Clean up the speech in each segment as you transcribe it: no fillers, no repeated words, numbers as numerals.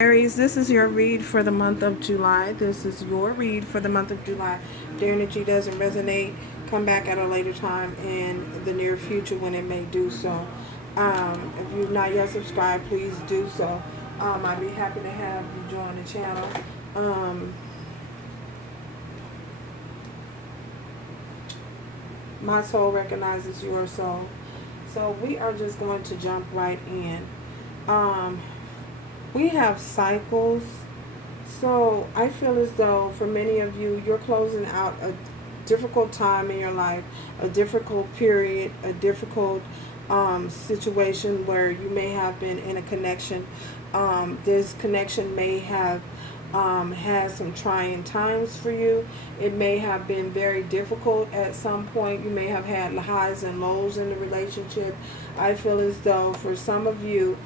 Aries, this is your read for the month of July. This is your read for the month of July. If the energy doesn't resonate, come back at a later time in the near future when it may do so. If you've not yet subscribed, please do so. I'd be happy to have you join the channel. My soul recognizes your soul. So we are just going to jump right in. We have cycles. So I feel as though for many of you, you're closing out a difficult time in your life, a difficult period, a difficult situation where you may have been in a connection. This connection may have had some trying times for you. It may have been very difficult at some point. You may have had highs and lows in the relationship. I feel as though for some of you,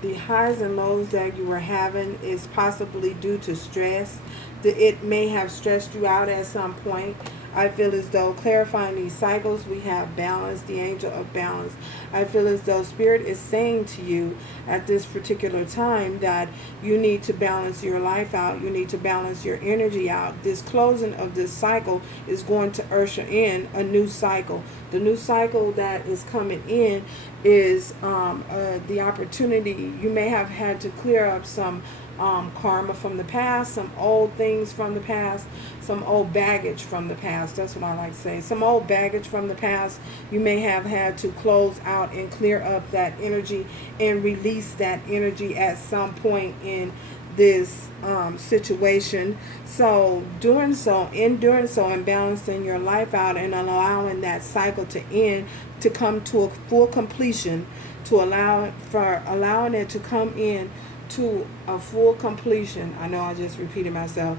the highs and lows that you were having is possibly due to stress. It may have stressed you out at some point. I feel as though clarifying these cycles, we have balance, the angel of balance. I feel as though Spirit is saying to you at this particular time that you need to balance your life out. You need to balance your energy out. This closing of this cycle is going to usher in a new cycle. The new cycle that is coming in is the opportunity. You may have had to clear up some karma from the past, some old things from the past, some old baggage from the past. That's what I like to say. Some old baggage from the past. You may have had to close out and clear up that energy and release that energy at some point in this situation. So doing so, in doing so, and balancing your life out and allowing that cycle to end, to come to a full completion, to allowing it to come in to a full completion. I know I just repeated myself.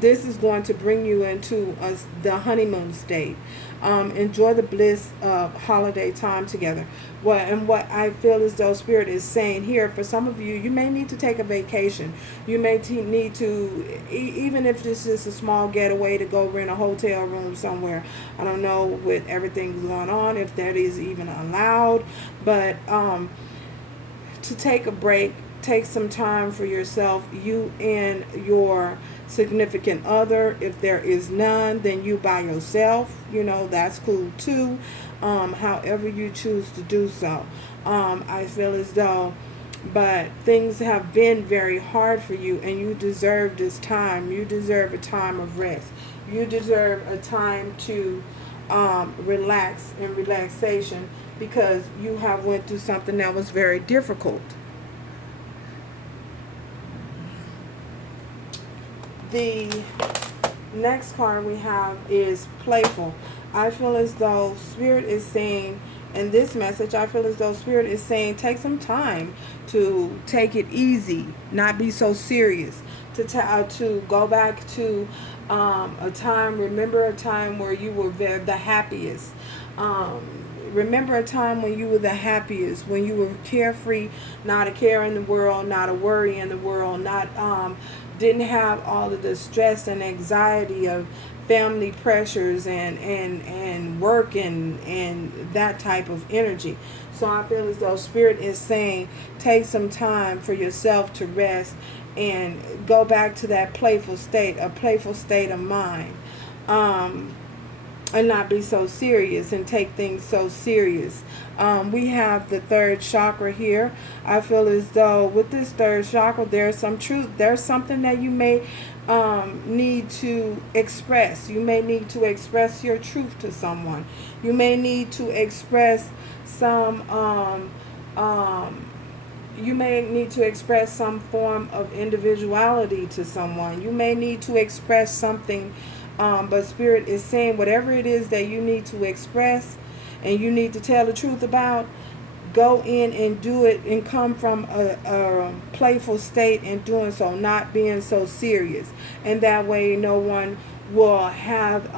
This is going to bring you into the honeymoon state. Enjoy the bliss of holiday time together. What I feel as though Spirit is saying here, for some of you, you may need to take a vacation. You may need to, even if this is a small getaway, to go rent a hotel room somewhere. I don't know with everything going on if that is even allowed, but to take a break, take some time for yourself, you and your significant other. If there is none, then you by yourself, that's cool too. However you choose to do so. I feel as though, but things have been very hard for you, and you deserve this time. You deserve a time of rest. You deserve a time to relax and relaxation, because you have went through something that was very difficult. The next card we have is playful. I feel as though Spirit is saying, in this message, I feel as though Spirit is saying, take some time to take it easy, not be so serious, to go back to a time, remember a time where you were the happiest. Remember a time when you were the happiest, when you were carefree, not a care in the world, not a worry in the world, not didn't have all of the stress and anxiety of family pressures and work and that type of energy. So I feel as though Spirit is saying, take some time for yourself to rest and go back to that playful state, a playful state of mind. And not be so serious and take things so serious. We have the third chakra here. I feel as though with this third chakra, there's some truth. There's something that you may need to express. You may need to express your truth to someone. You may need to express some you may need to express some form of individuality to someone. You may need to express something, but Spirit is saying whatever it is that you need to express and you need to tell the truth about, go in and do it and come from a playful state in doing so, not being so serious. And that way no one will have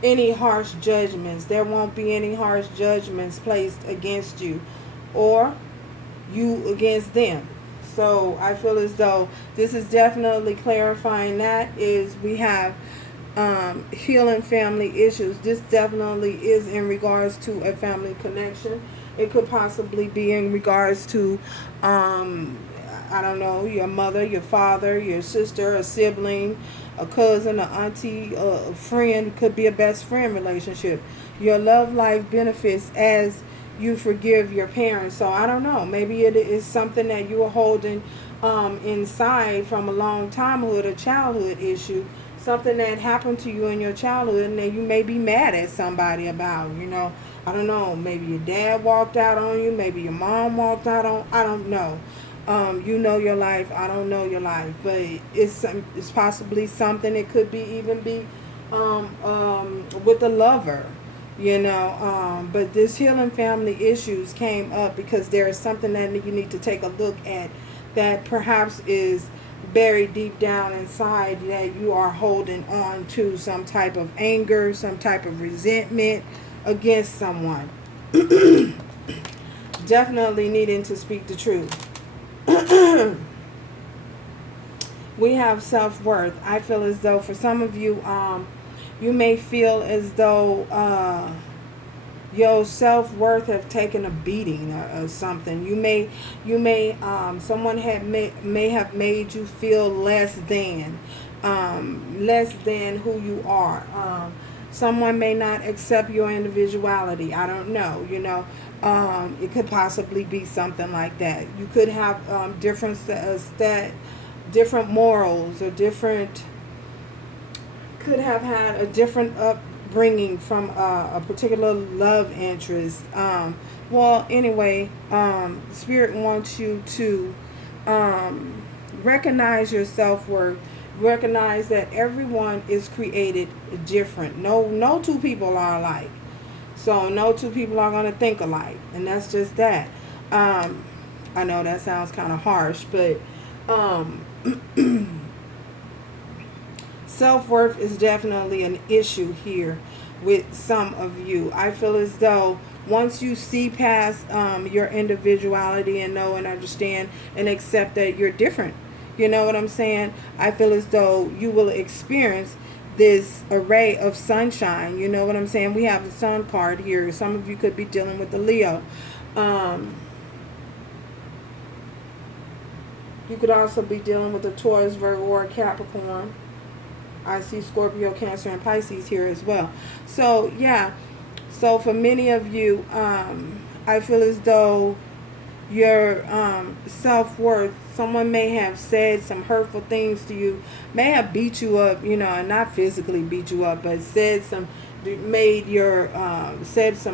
any harsh judgments. There won't be any harsh judgments placed against you or you against them. So I feel as though this is definitely clarifying that is we have healing family issues. This definitely is in regards to a family connection. It could possibly be in regards to, I don't know, your mother, your father, your sister, a sibling, a cousin, a auntie, a friend. Could be a best friend relationship. Your love life benefits as you forgive your parents. So I don't know. Maybe it is something that you are holding inside from a long timehood, a childhood issue, something that happened to you in your childhood, and that you may be mad at somebody about. I don't know. Maybe your dad walked out on you. Maybe your mom walked out on. I don't know. You know your life. I don't know your life, but it's possibly something. It could be even be with a lover. But this healing family issues came up because there is something that you need to take a look at that perhaps is buried deep down inside, that you are holding on to some type of anger, some type of resentment against someone. Definitely needing to speak the truth. We have self-worth. I feel as though for some of you, you may feel as though your self-worth have taken a beating, or something. Someone may have made you feel less than who you are. Someone may not accept your individuality. I don't know. It could possibly be something like that. You could have different morals, or could have had a different upbringing from a particular love interest. Anyway, Spirit wants you to recognize your self-worth. Recognize that everyone is created different. No two people are alike. So no two people are going to think alike. And that's just that. I know that sounds kind of harsh, but self-worth is definitely an issue here with some of you. I feel as though once you see past your individuality and know and understand and accept that you're different, you know what I'm saying? I feel as though you will experience this array of sunshine. You know what I'm saying? We have the sun card here. Some of you could be dealing with the Leo. You could also be dealing with the Taurus, Virgo, or Capricorn. I see Scorpio, Cancer, and Pisces here as well. So, yeah. So, for many of you, I feel as though your self-worth, someone may have said some hurtful things to you, may have beat you up, and not physically beat you up, but said some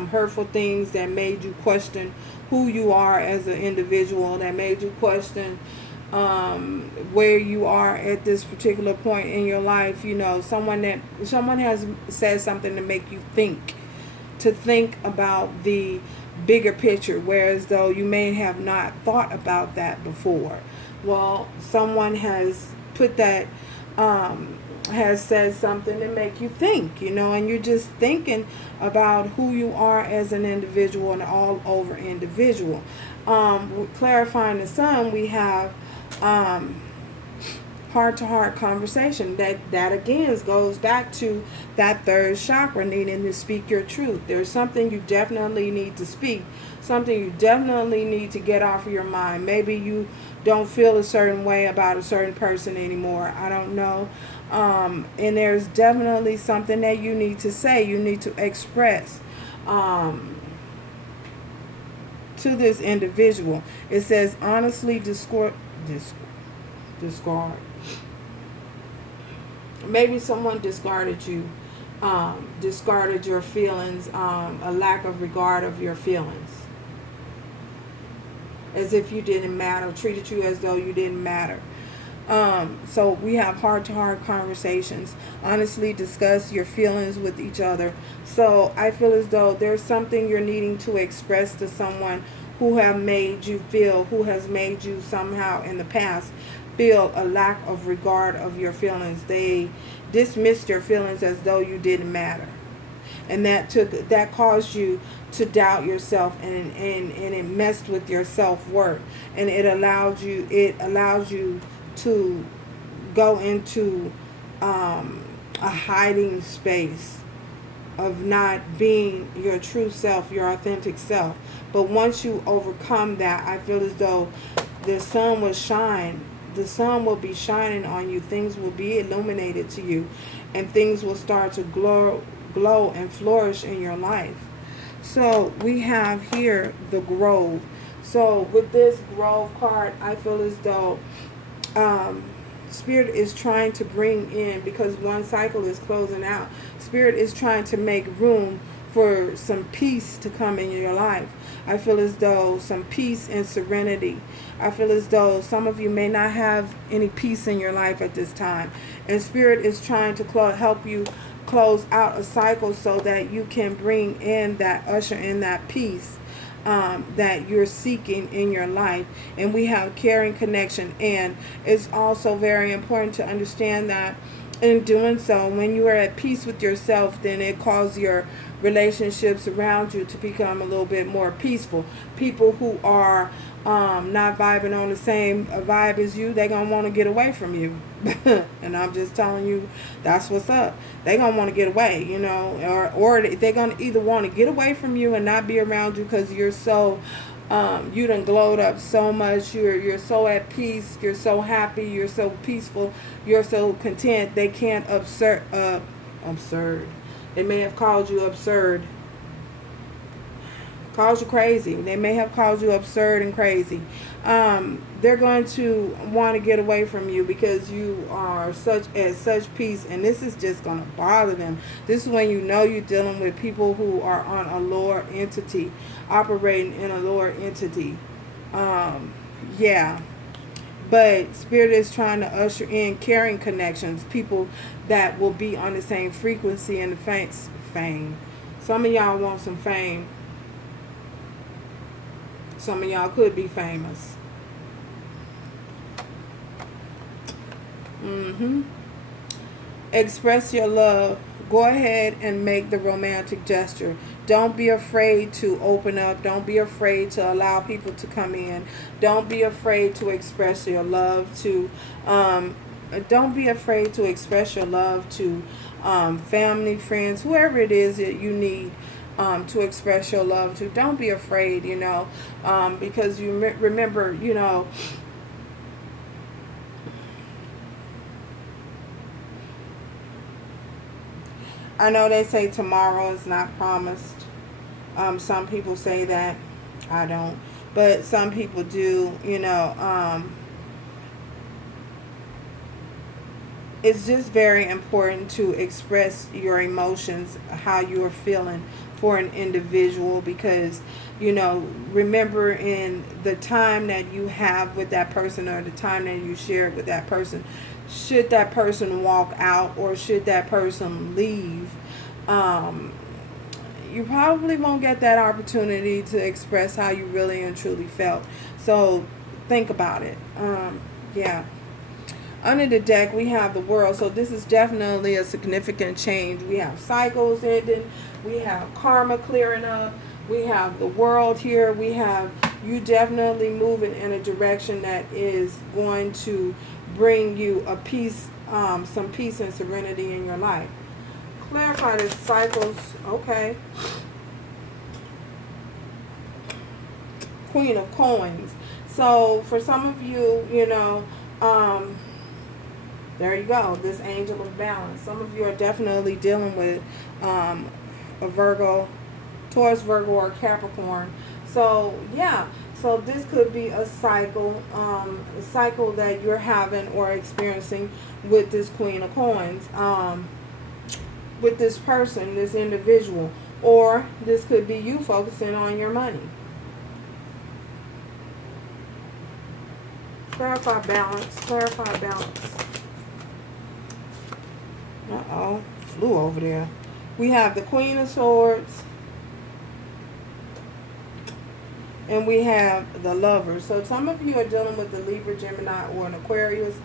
hurtful things that made you question who you are as an individual, that made you question where you are at this particular point in your life. Someone has said something to make you think about the bigger picture, whereas though you may have not thought about that before. Well, someone has put that has said something to make you think, and you're just thinking about who you are as an individual, an all over individual. Clarifying the sun, we have heart-to-heart conversation. That again goes back to that third chakra, needing to speak your truth. There's something you definitely need to speak, something you definitely need to get off of your mind. Maybe you don't feel a certain way about a certain person anymore. I don't know. And there's definitely something that you need to say, you need to express to this individual. It says honestly discard. Maybe someone discarded you, discarded your feelings, a lack of regard of your feelings, as if you didn't matter, treated you as though you didn't matter. So we have heart-to-heart conversations. Honestly discuss your feelings with each other. So I feel as though there's something you're needing to express to someone who has made you somehow in the past feel a lack of regard of your feelings. They dismissed your feelings as though you didn't matter. And that caused you to doubt yourself, and it messed with your self-worth. And it allows you to go into a hiding space not being your true self, your authentic self. But once you overcome that, I feel as though the sun will shine. The sun will be shining on you. Things will be illuminated to you, and things will start to glow and flourish in your life. So we have here the Grove. So with this Grove card, I feel as though Spirit is trying to bring in, because one cycle is closing out, Spirit is trying to make room for some peace to come in your life. I feel as though some peace and serenity. I feel as though some of you may not have any peace in your life at this time. And Spirit is trying to help you close out a cycle so that you can bring in that, usher in that peace that you're seeking in your life. And we have caring connection. And it's also very important to understand that in doing so, when you are at peace with yourself, then it causes your relationships around you to become a little bit more peaceful. People who are not vibing on the same vibe as you, they're going to want to get away from you. And I'm just telling you, that's what's up. They're going to want to get away, you know, or they're going to either want to get away from you and not be around you because you're so, you done glowed up so much. You're so at peace. You're so happy. You're so peaceful. You're so content. They can't absurd. They may have called you absurd. Called you crazy. They may have called you absurd and crazy. They're going to want to get away from you because you are at such peace, and this is just going to bother them. This is when you know you're dealing with people who are on a lower entity, operating in a lower entity. Yeah. But Spirit is trying to usher in caring connections, people that will be on the same frequency and the fame. Some of y'all want some fame. Some of y'all could be famous. Express your love. Go ahead and make the romantic gesture. Don't be afraid to open up. Don't be afraid to allow people to come in. Don't be afraid to express your love to don't be afraid to express your love to family, friends, whoever it is that you need to express your love to. Don't be afraid, you know, because you remember, you know, I know they say tomorrow is not promised. Some people say that. I don't. But some people do, you know. It's just very important to express your emotions, how you're feeling for an individual, because, you know, remember in the time that you have with that person or the time that you share with that person, should that person walk out or should that person leave, you probably won't get that opportunity to express how you really and truly felt. So think about it. Yeah. Under the deck, we have the World. So this is definitely a significant change. We have cycles ending. We have karma clearing up. We have the World here. We have you definitely moving in a direction that is going to bring you a peace, some peace and serenity in your life. Clarify the cycles. Okay. Queen of Coins. So for some of you, you know, there you go. This Angel of Balance. Some of you are definitely dealing with a Virgo, Taurus, Virgo, or Capricorn. So yeah. So this could be a cycle that you're having or experiencing with this Queen of Coins, with this person, this individual, or this could be you focusing on your money. Clarify balance. Clarify balance. Uh-oh. Flew over there. We have the Queen of Swords. And we have the Lover. So some of you are dealing with the Libra, Gemini, or an Aquarius.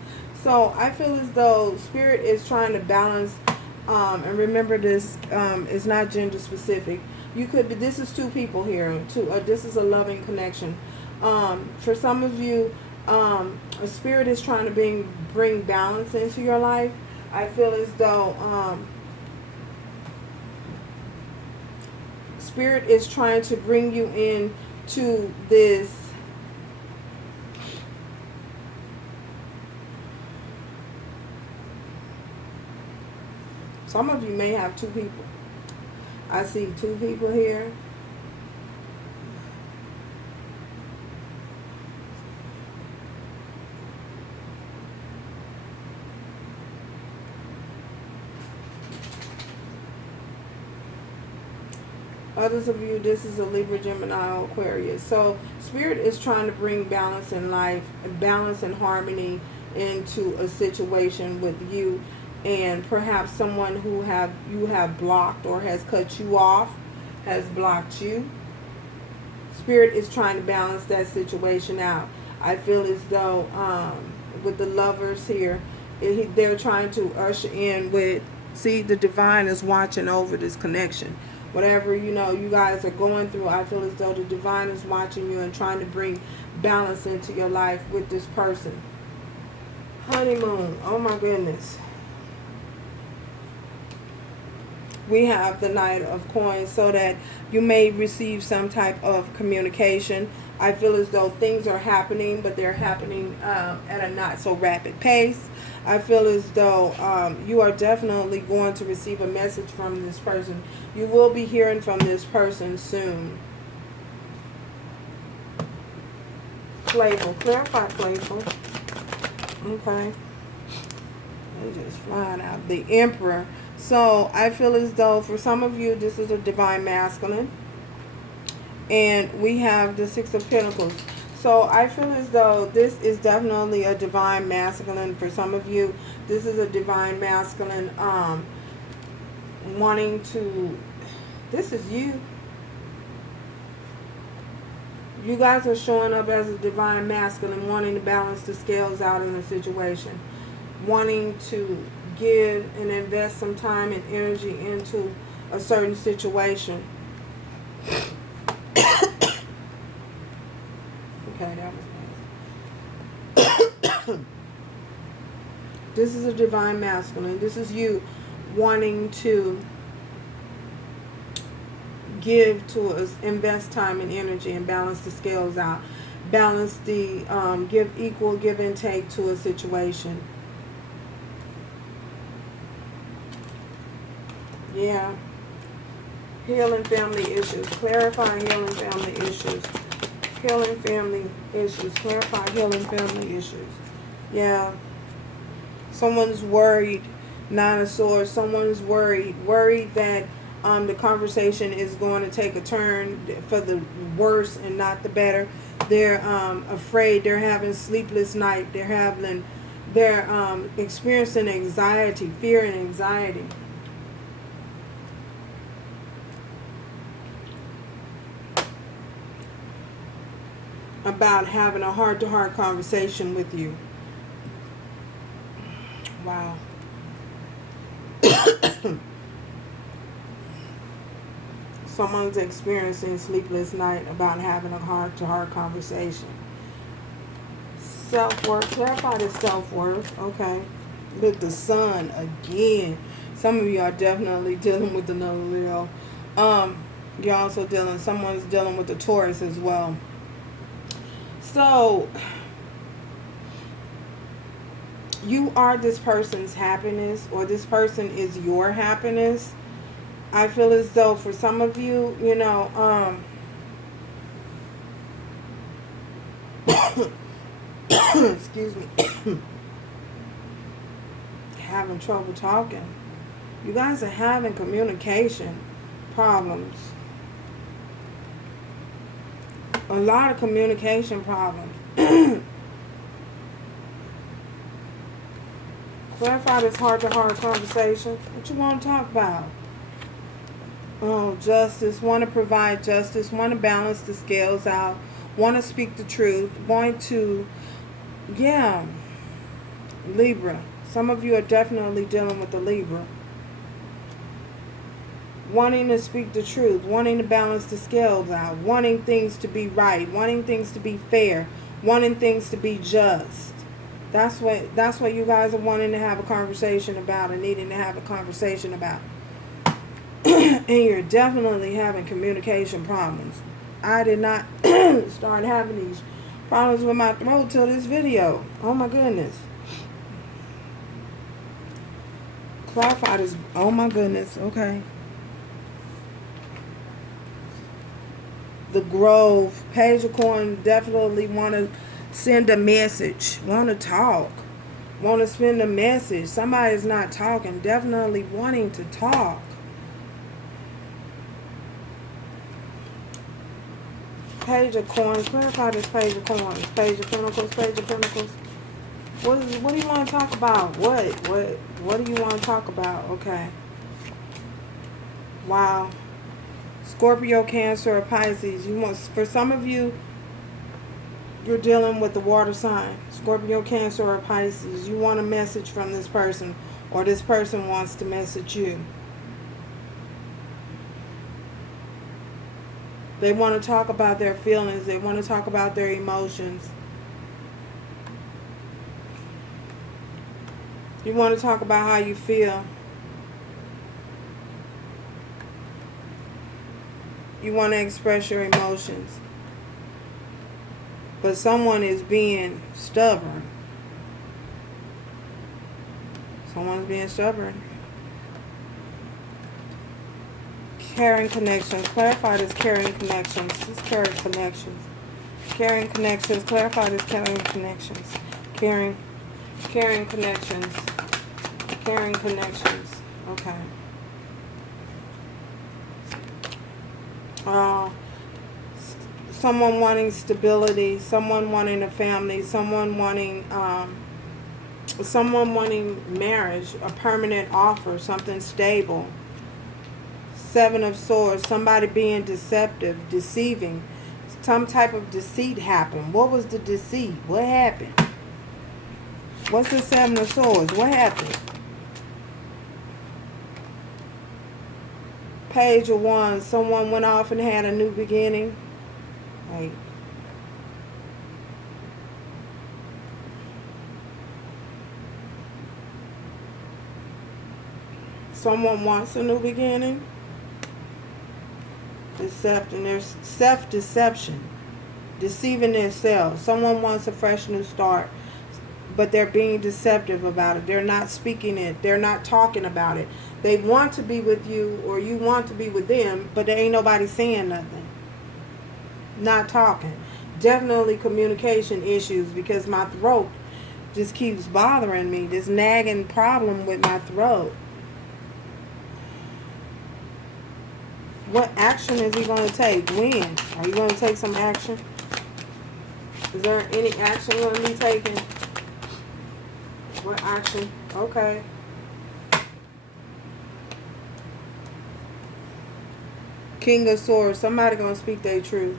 So I feel as though Spirit is trying to balance. And remember this, is not gender specific. You could be, this is two people here. This is a loving connection. For some of you, a Spirit is trying to bring balance into your life. I feel as though Spirit is trying to bring you in to this some of you may have two people. I see two people here. Others of you, this is a Libra, Gemini, or Aquarius. So Spirit is trying to bring balance in life, balance and harmony into a situation with you, and perhaps someone who you have blocked or has cut you off, has blocked you. Spirit is trying to balance that situation out. I feel as though with the Lovers here, they're trying to usher in with, see, the divine is watching over this connection. Whatever, you know, you guys are going through, I feel as though the divine is watching you and trying to bring balance into your life with this person. Honeymoon. Oh my goodness. We have the Knight of Coins, so that you may receive some type of communication. I feel as though things are happening, but they're happening at a not so rapid pace. I feel as though you are definitely going to receive a message from this person. You will be hearing from this person soon. Playful. Clarify playful. Okay. They're just flying out. The Emperor. So I feel as though for some of you, this is a divine masculine. And we have the Six of Pentacles. So I feel as though this is definitely a divine masculine for some of you. This is a divine masculine wanting to, this is you. You guys are showing up as a divine masculine, wanting to balance the scales out in a situation. Wanting to give and invest some time and energy into a certain situation. Okay, that was nice. This is a divine masculine. This is you wanting to give to us, invest time and energy and balance the scales out. Balance the, give equal give and take to a situation. Yeah. Healing family issues. Clarify healing family issues. Healing family issues. Clarify healing family issues. Yeah. Someone's worried. Nine of Swords. Someone's worried. Worried that the conversation is going to take a turn for the worse and not the better. They're afraid. They're having sleepless night. They're experiencing anxiety, fear and anxiety. About having a heart-to-heart conversation with you. Wow. Someone's experiencing sleepless night about having a heart-to-heart conversation. Self-worth. Clarify the self-worth. Okay. With the Sun again. Some of you are definitely dealing with another Leo. You're also someone's dealing with the Taurus as well. So, you are this person's happiness, or this person is your happiness. I feel as though for some of you, you know, excuse me, having trouble talking. You guys are having communication problems. A lot of communication problems. Clarify this heart-to-heart conversation. What you want to talk about? Oh, justice. Want to provide justice. Want to balance the scales out. Want to speak the truth. Want to, yeah. Libra. Some of you are definitely dealing with the Libra. Wanting to speak the truth, wanting to balance the scales out, wanting things to be right, wanting things to be fair, wanting things to be just. That's what you guys are wanting to have a conversation about and needing to have a conversation about. And you're definitely having communication problems. I did not start having these problems with my throat till this video. Oh my goodness. Clarify this. Oh my goodness. Okay. The Grove. Page of Coin definitely want to send a message. Want to talk. Want to send a message. Somebody's not talking. Definitely wanting to talk. Page of Coins. Clarify this Page of Coins. Page of Pentacles. Page of Pentacles. What do you want to talk about? What do you want to talk about? Okay. Wow. Scorpio, Cancer, or Pisces. For some of you, you're dealing with the water sign. Scorpio, Cancer, or Pisces. You want a message from this person, or this person wants to message you. They want to talk about their feelings. They want to talk about their emotions. You want to talk about how you feel. You want to express your emotions. But someone is being stubborn. Someone's being stubborn. Caring connections. Clarify this caring connections. This caring connections. Caring connections. Clarify this caring connections. Caring connections. Caring connections. Okay. Someone wanting stability, someone wanting a family, someone wanting marriage, a permanent offer, something stable. Seven of Swords, somebody being deceptive, deceiving. Some type of deceit happened. What was the deceit? What happened? What's the Seven of Swords? What happened? Page of Wands, someone went off and had a new beginning. Right. Someone wants a new beginning. Deception. There's self-deception. Deceiving themselves. Someone wants a fresh new start, but they're being deceptive about it. They're not speaking it. They're not talking about it. They want to be with you, or you want to be with them, but there ain't nobody saying nothing. Not talking. Definitely communication issues, because my throat just keeps bothering me. This nagging problem with my throat. What action is he going to take? When? Are you going to take some action? Is there any action going to be taken? What action? Okay. King of Swords. Somebody going to speak their truth.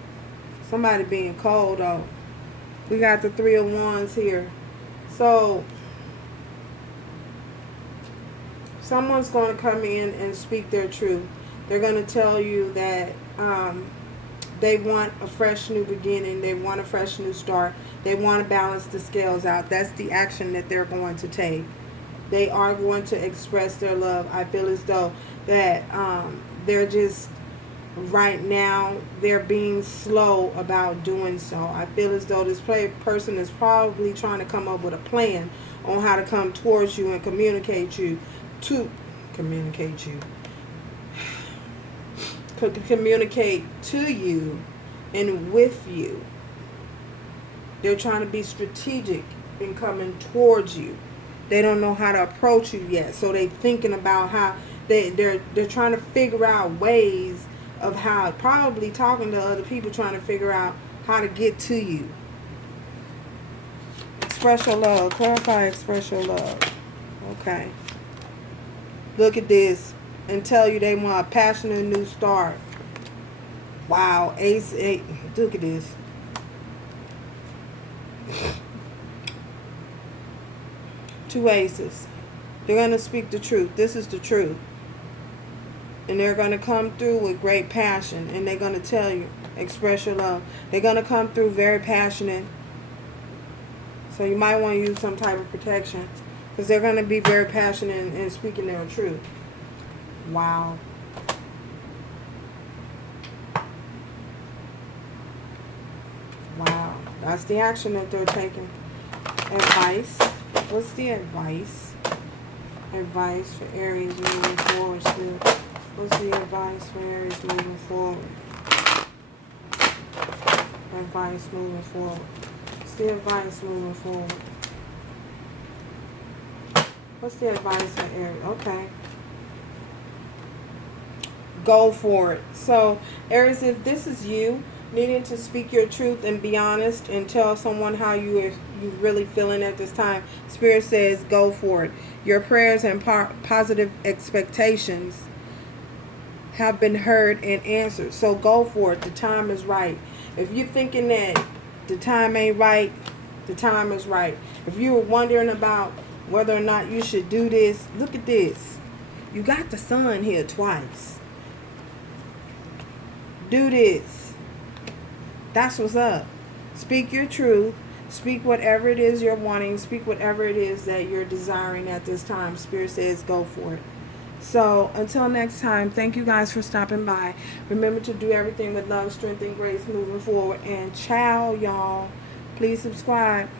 Somebody being cold, though. We got the Three of Wands here. So, someone's going to come in and speak their truth. They're going to tell you that they want a fresh new beginning. They want a fresh new start. They want to balance the scales out. That's the action that they're going to take. They are going to express their love. I feel as though that they're just... right now, they're being slow about doing so. I feel as though this person is probably trying to come up with a plan on how to come towards you and communicate to you and with you. They're trying to be strategic in coming towards you. They don't know how to approach you yet, so they're thinking about how they're trying to figure out ways of how, probably talking to other people, trying to figure out how to get to you. Express your love. Clarify, express your love. Okay. Look at this. And tell you they want a passionate new start. Wow. Ace 8. Look at this. Two aces. They're going to speak the truth. This is the truth. And they're going to come through with great passion. And they're going to tell you, express your love. They're going to come through very passionate. So you might want to use some type of protection. Because they're going to be very passionate and speaking their truth. Wow. That's the action that they're taking. Advice. What's the advice? Advice for Aries moving forward still. What's the advice for Aries moving forward? Advice moving forward. What's the advice moving forward? What's the advice for Aries? Okay. Go for it. So, Aries, if this is you needing to speak your truth and be honest and tell someone how you really feeling at this time, Spirit says go for it. Your prayers and positive expectations have been heard and answered. So go for it. The time is right. If you're thinking that the time ain't right, the time is right. If you were wondering about whether or not you should do this, look at this. You got the sun here twice. Do this. That's what's up. Speak your truth. Speak whatever it is you're wanting. Speak whatever it is that you're desiring at this time. Spirit says go for it. So until next time, thank you guys for stopping by. Remember to do everything with love, strength, and grace moving forward. And ciao, y'all. Please subscribe.